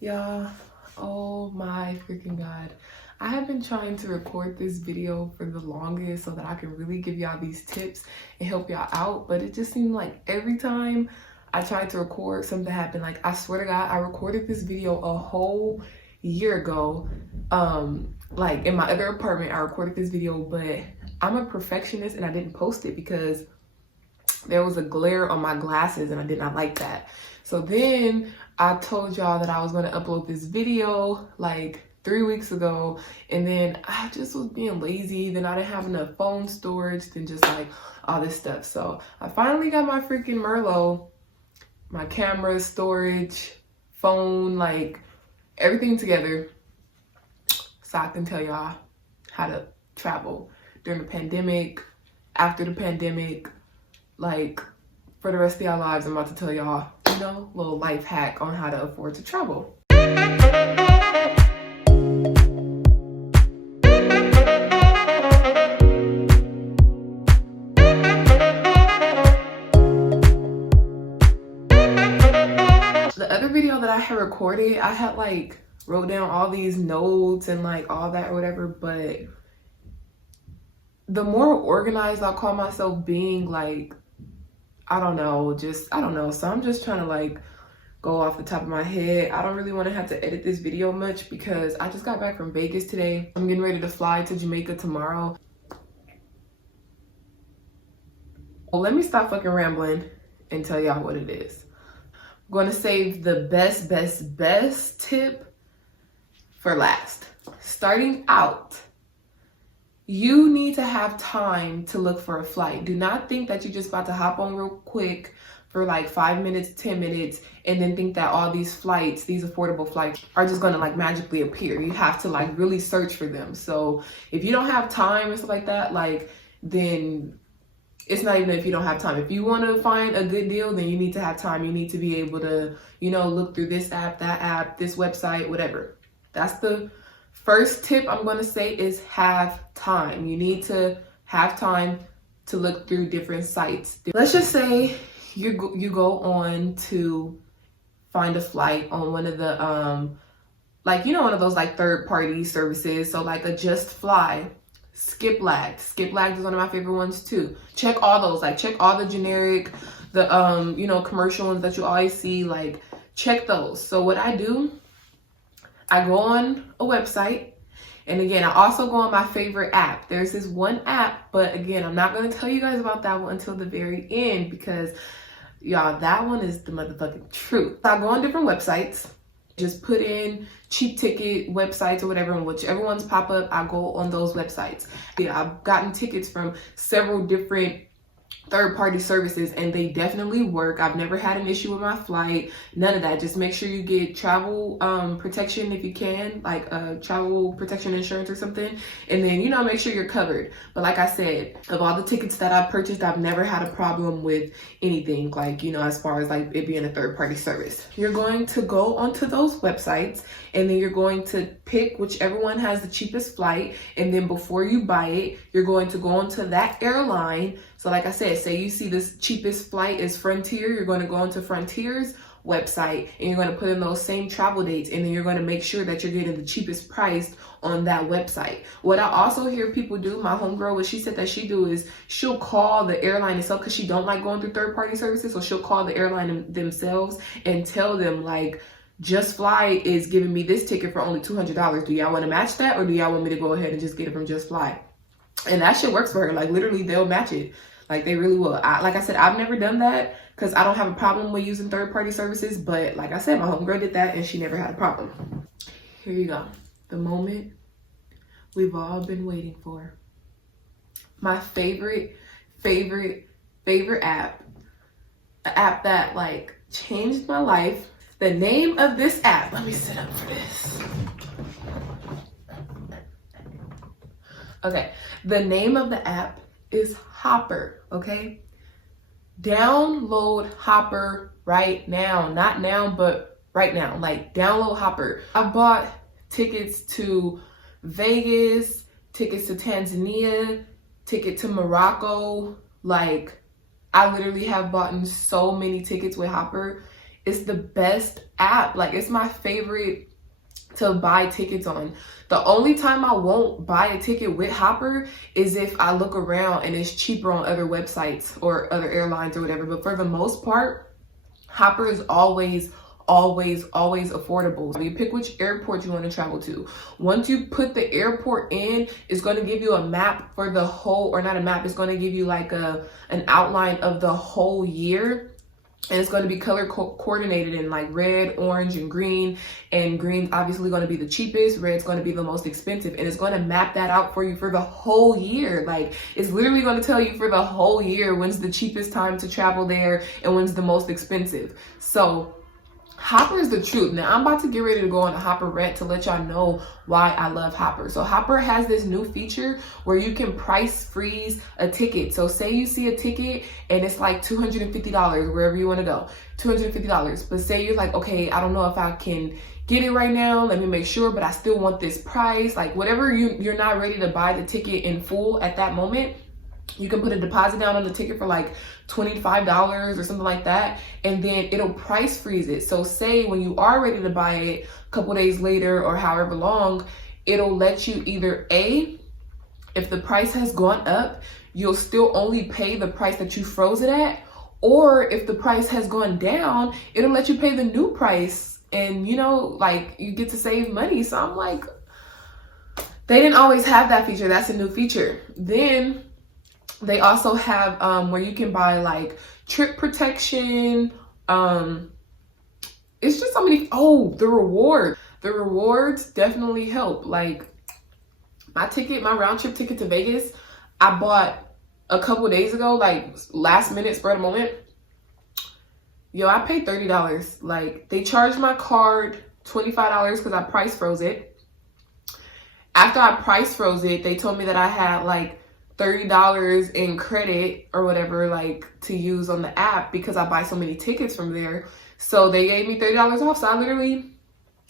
Y'all, oh my freaking god. I have been trying to record this video for the longest so that I can really give y'all these tips and help y'all out, but it just seemed like every time I tried to record, something happened. Like, I swear to God, I recorded this video a whole year ago. Like in my other apartment, I recorded this video, but I'm a perfectionist and I didn't post it because there was a glare on my glasses and I did not like that. So then I told y'all that I was gonna upload this video like 3 weeks ago, and then I just was being lazy. Then I didn't have enough phone storage, then just like all this stuff. So I finally got my freaking Merlot, my camera, storage, phone, like everything together so I can tell y'all how to travel during the pandemic, after the pandemic, like for the rest of y'all lives. I'm about to tell y'all, you know, a little life hack on how to afford to travel. The other video that I had recorded, I had like wrote down all these notes and like all that or whatever, but the more organized I call myself being, like, I don't know. So I'm just trying to like go off the top of my head. I don't really want to have to edit this video much because I just got back from Vegas today. I'm getting ready to fly to Jamaica tomorrow. Well, let me stop fucking rambling and tell y'all what it is. I'm going to save the best tip for last. Starting out, you need to have time to look for a flight. Do not think that you're just about to hop on real quick for like 5 minutes, 10 minutes, and then think that all these flights, these affordable flights, are just gonna like magically appear. You have to like really search for them. So if you don't have time and stuff like that, like, then it's not even if you don't have time. If you want to find a good deal, then you need to have time. You need to be able to, you know, look through this app, this website, whatever. That's the first tip I'm going to say, is have time. You need to have time to look through different sites. Let's just say you go on to find a flight on one of the, like, you know, one of those like third-party services. So like a Just Fly, Skiplagged is one of my favorite ones too. Check all those, like check all the generic, the, you know, commercial ones that you always see, like check those. So what I do, I go on a website, and again, I also go on my favorite app. There's this one app, but again, I'm not going to tell you guys about that one until the very end because, y'all, that one is the motherfucking truth. I go on different websites, just put in cheap ticket websites or whatever, and whichever ones pop up, I go on those websites. Yeah, I've gotten tickets from several different third-party services and they definitely work. I've never had an issue with my flight, none of that. Just make sure you get travel protection if you can, like travel protection insurance or something, and then, you know, make sure you're covered. But like I said, of all the tickets that I've purchased, I've never had a problem with anything, like, you know, as far as like it being a third-party service. You're going to go onto those websites and then you're going to pick whichever one has the cheapest flight, and then before you buy it, you're going to go onto that airline. So like I said, say you see this cheapest flight is Frontier, you're going to go into Frontier's website and you're going to put in those same travel dates, and then you're going to make sure that you're getting the cheapest price on that website. What I also hear people do, my homegirl, what she said that she do is she'll call the airline itself because she don't like going through third-party services. So she'll call the airline themselves and tell them, like, Just Fly is giving me this ticket for only $200. Do y'all want to match that, or do y'all want me to go ahead and just get it from Just Fly? And that shit works for her. Like, literally, they'll match it. Like, they really will. Like I said, I've never done that because I don't have a problem with using third-party services. But like I said, my homegirl did that and she never had a problem. Here you go. The moment we've all been waiting for. My favorite app. An app that, like, changed my life. The name of this app. Let me sit up for this. Okay. The name of the app is Hopper, okay? Download Hopper right now. Not now, but right now. Like, download Hopper. I bought tickets to Vegas, tickets to Tanzania, ticket to Morocco. Like, I literally have bought so many tickets with Hopper. It's the best app. Like, it's my favorite to buy tickets on. The only time I won't buy a ticket with Hopper is if I look around and it's cheaper on other websites or other airlines or whatever. But for the most part, Hopper is always affordable. So you pick which airport you want to travel to. Once you put the airport in, it's going to give you a map for the whole, or not a map, it's going to give you like an outline of the whole year. And it's going to be color coordinated in like red, orange, and green. And green's obviously going to be the cheapest. Red's going to be the most expensive. And it's going to map that out for you for the whole year. Like, it's literally going to tell you for the whole year when's the cheapest time to travel there and when's the most expensive. So Hopper is the truth. Now, I'm about to get ready to go on a Hopper rant to let y'all know why I love Hopper. So Hopper has this new feature where you can price freeze a ticket. So say you see a ticket and it's like $250 wherever you want to go, $250. But say you're like, okay, I don't know if I can get it right now. Let me make sure, but I still want this price. Like, whatever you're not ready to buy the ticket in full at that moment, you can put a deposit down on the ticket for like $25 or something like that, and then it'll price freeze it. So say when you are ready to buy it a couple days later or however long, it'll let you either A, if the price has gone up, you'll still only pay the price that you froze it at, or if the price has gone down, it'll let you pay the new price, and you know, like, you get to save money. So I'm like, they didn't always have that feature. That's a new feature. Then they also have where you can buy like trip protection. It's just so many. Oh, the rewards definitely help. Like, my round trip ticket to Vegas, I bought a couple days ago, like last minute, spur of the moment. Yo, I paid $30. Like, they charged my card $25 because I price froze it. After I price froze it, they told me that I had like $30 in credit or whatever, like, to use on the app because I buy so many tickets from there. So they gave me $30 off. So I literally,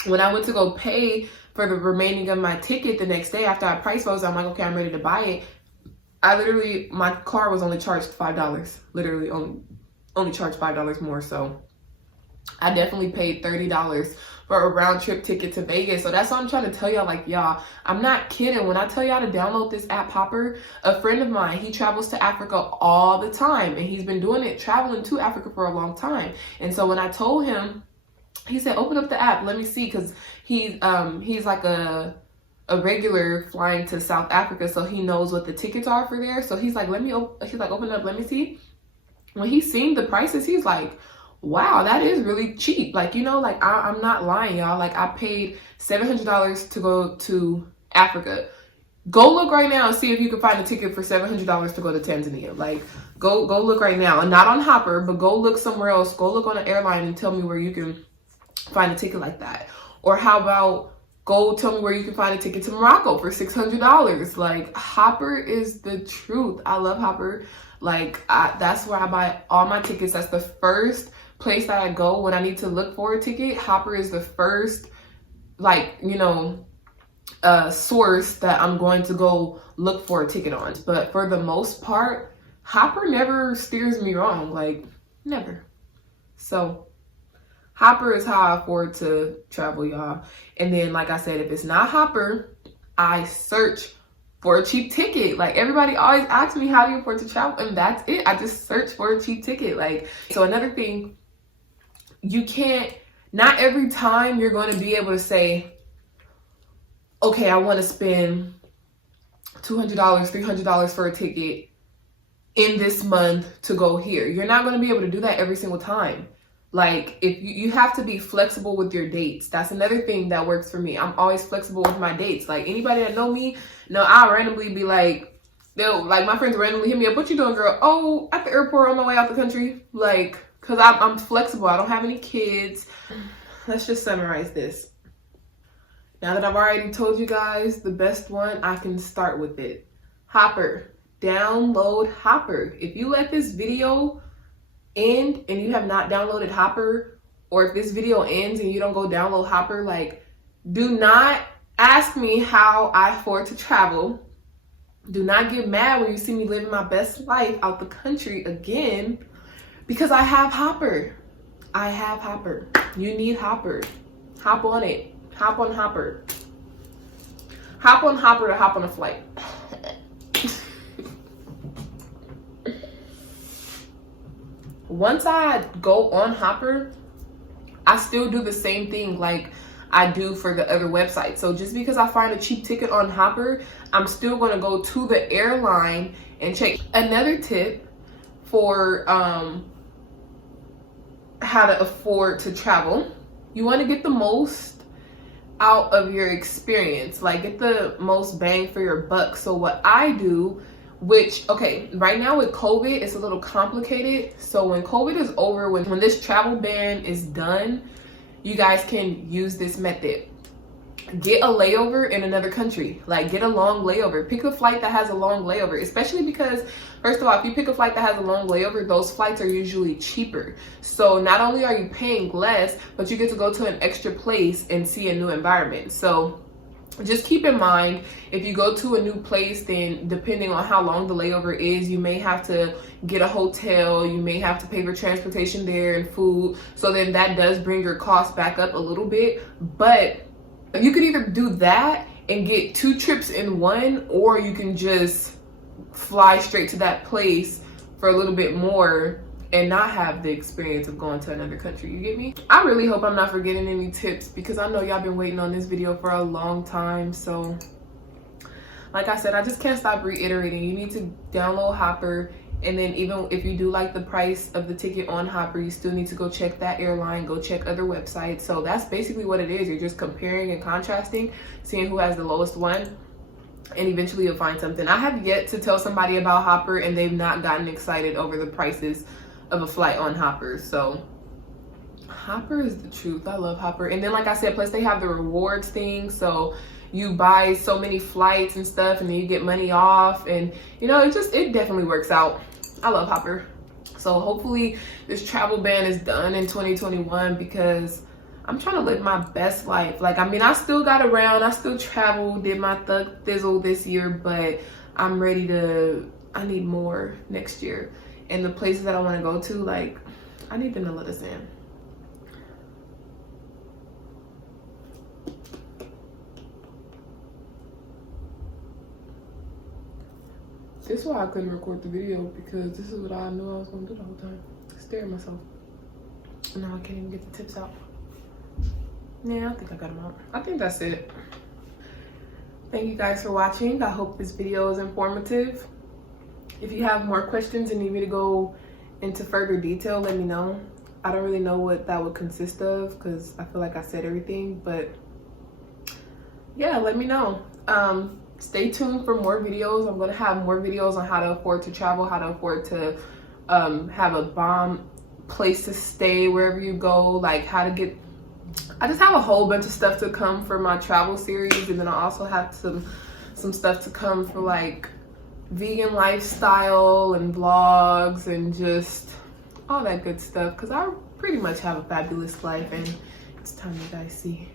when I went to go pay for the remaining of my ticket the next day after I price froze, I'm like, okay, I'm ready to buy it. My car was only charged $5. Literally only charged $5 more. So I definitely paid $30 for a round trip ticket to Vegas. So that's what I'm trying to tell y'all. Like, y'all, I'm not kidding. When I tell y'all to download this app Hopper, a friend of mine, he travels to Africa all the time, and he's been doing it, traveling to Africa for a long time. And so when I told him, he said, open up the app, let me see, because he's like a regular flying to South Africa, so he knows what the tickets are for there. So he's like, open it up, let me see. When he's seen the prices, he's like, wow, that is really cheap. Like, you know, like, I'm not lying, y'all. Like, I paid $700 to go to Africa. Go look right now and see if you can find a ticket for $700 to go to Tanzania. Like, go look right now. And not on Hopper, but go look somewhere else. Go look on an airline and tell me where you can find a ticket like that. Or how about go tell me where you can find a ticket to Morocco for $600. Like, Hopper is the truth. I love Hopper. Like, that's where I buy all my tickets. That's the first place that I go when I need to look for a ticket. Hopper is the first, like, you know, source that I'm going to go look for a ticket on. But for the most part, Hopper never steers me wrong. Like, never. So Hopper is how I afford to travel, y'all. And then, like I said, if it's not Hopper, I search for a cheap ticket. Like, everybody always asks me, how do you afford to travel? And that's it. I just search for a cheap ticket. Like, so another thing, you can't, not every time you're going to be able to say, okay, I want to spend $200, $300 for a ticket in this month to go here. You're not going to be able to do that every single time. Like, if you have to be flexible with your dates. That's another thing that works for me. I'm always flexible with my dates. Like, anybody that know me, I'll randomly be like, like, my friends randomly hit me up, what you doing, girl? Oh, at the airport on my way out the country. Like, because I'm flexible. I don't have any kids. Let's just summarize this. Now that I've already told you guys the best one, I can start with it. Hopper. Download Hopper. If you let this video end and you have not downloaded Hopper, or if this video ends and you don't go download Hopper, like, do not ask me how I afford to travel. Do not get mad when you see me living my best life out the country again, because I have Hopper. I have Hopper. You need Hopper. Hop on it. Hop on Hopper. Hop on Hopper to hop on a flight. Once I go on Hopper, I still do the same thing like I do for the other website. So just because I find a cheap ticket on Hopper, I'm still going to go to the airline and check. Another tip for how to afford to travel, you want to get the most out of your experience, like get the most bang for your buck. So what I do, which, okay, right now with COVID, it's a little complicated. So when COVID is over, when this travel ban is done, you guys can use this method. Get a layover in another country. Like, get a long layover. Pick a flight that has a long layover, especially because, first of all, if you pick a flight that has a long layover, those flights are usually cheaper. So not only are you paying less, but you get to go to an extra place and see a new environment. So just keep in mind, if you go to a new place, then depending on how long the layover is, you may have to get a hotel, you may have to pay for transportation there and food. So then that does bring your cost back up a little bit. But you could either do that and get 2 trips in one, or you can just fly straight to that place for a little bit more and not have the experience of going to another country. You get me? I really hope I'm not forgetting any tips, because I know y'all been waiting on this video for a long time. So like I said, I just can't stop reiterating, you need to download Hopper. And then even if you do like the price of the ticket on Hopper, you still need to go check that airline, go check other websites. So that's basically what it is. You're just comparing and contrasting, seeing who has the lowest one, and eventually you'll find something. I have yet to tell somebody about Hopper and they've not gotten excited over the prices of a flight on Hopper. So Hopper is the truth. I love Hopper. And then like I said, plus they have the rewards thing. So you buy so many flights and stuff and then you get money off, and you know, it definitely works out. I love Hopper. So hopefully this travel ban is done in 2021, because I'm trying to live my best life. Like, I mean, I still got around, I still traveled, did my thug thizzle this year, but I'm ready to, I need more next year. And the places that I want to go to, like, I need them to let us in. This is why I couldn't record the video, because this is what I knew I was gonna do the whole time. Stare at myself. And now I can't even get the tips out. Yeah, I think I got them out. I think that's it. Thank you guys for watching. I hope this video is informative. If you have more questions and need me to go into further detail, let me know. I don't really know what that would consist of, because I feel like I said everything, but yeah, let me know. Stay tuned for more videos. I'm going to have more videos on how to afford to travel, how to afford to have a bomb place to stay wherever you go, like how to get, I just have a whole bunch of stuff to come for my travel series. And then I also have some stuff to come for like vegan lifestyle and vlogs and just all that good stuff, because I pretty much have a fabulous life and it's time you guys see.